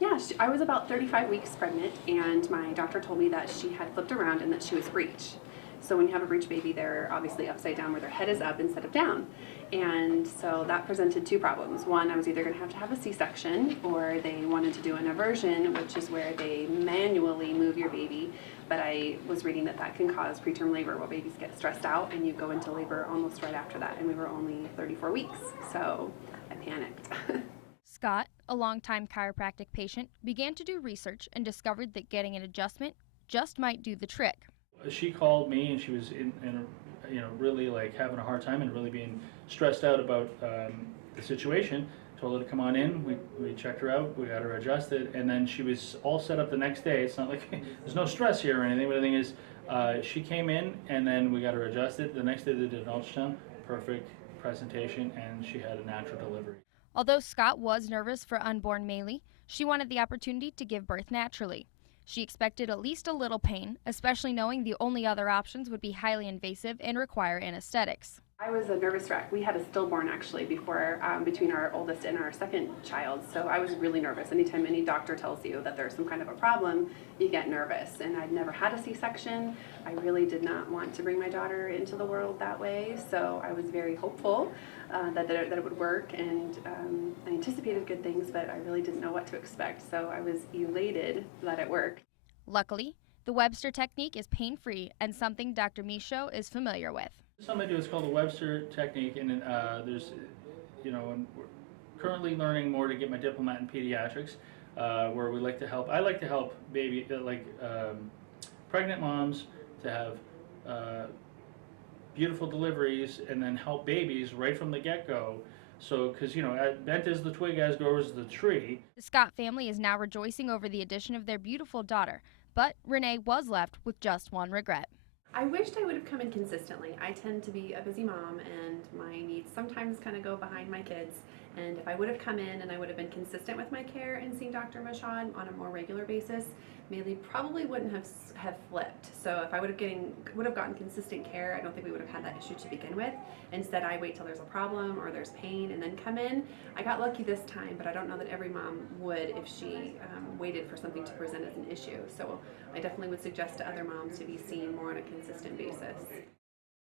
Yeah, I was about 35 weeks pregnant, and my doctor told me that she had flipped around and that she was breech. So when you have a breech baby, they're obviously upside down where their head is up instead of down. And so that presented two problems. One, I was either going to have a C-section, or they wanted to do an aversion, which is where they manually move your baby. But I was reading that that can cause preterm labor where babies get stressed out and you go into labor almost right after that. And we were only 34 weeks, so I panicked. Scott, a longtime chiropractic patient, began to do research and discovered that getting an adjustment just might do the trick. She called me and she was really like having a hard time and really being stressed out about the situation. Told her to come on in. We checked her out. We got her adjusted, and then she was all set up the next day. It's not like there's no stress here or anything. But the thing is, she came in and then we got her adjusted. The next day they did an ultrasound, perfect presentation, and she had a natural delivery. Although Scott was nervous for unborn Maylee, she wanted the opportunity to give birth naturally. She expected at least a little pain, especially knowing the only other options would be highly invasive and require anesthetics. I was a nervous wreck. We had a stillborn actually before, between our oldest and our second child, so I was really nervous. Anytime any doctor tells you that there's some kind of a problem, you get nervous. And I'd never had a C-section. I really did not want to bring my daughter into the world that way, so I was very hopeful that it would work, and I anticipated good things, but I really didn't know what to expect, so I was elated that it worked. Luckily, the Webster technique is pain-free and something Dr. Michaud is familiar with. Something I do is called the Webster technique, and there's, and we're currently learning more to get my diplomat in pediatrics, where we like to help. I like to help pregnant moms to have beautiful deliveries, and then help babies right from the get-go. So, because bent is the twig, as grows the tree. The Scott family is now rejoicing over the addition of their beautiful daughter, but Renee was left with just one regret. I wished I would have come in consistently. I tend to be a busy mom, and my needs sometimes kind of go behind my kids. And if I would have come in and I would have been consistent with my care and seen Dr. Michaud on a more regular basis, Maylee probably wouldn't have flipped. So if I would have gotten consistent care, I don't think we would have had that issue to begin with. Instead, I wait till there's a problem or there's pain and then come in. I got lucky this time, but I don't know that every mom would if she waited for something to present as an issue. So I definitely would suggest to other moms to be seen more on a consistent basis.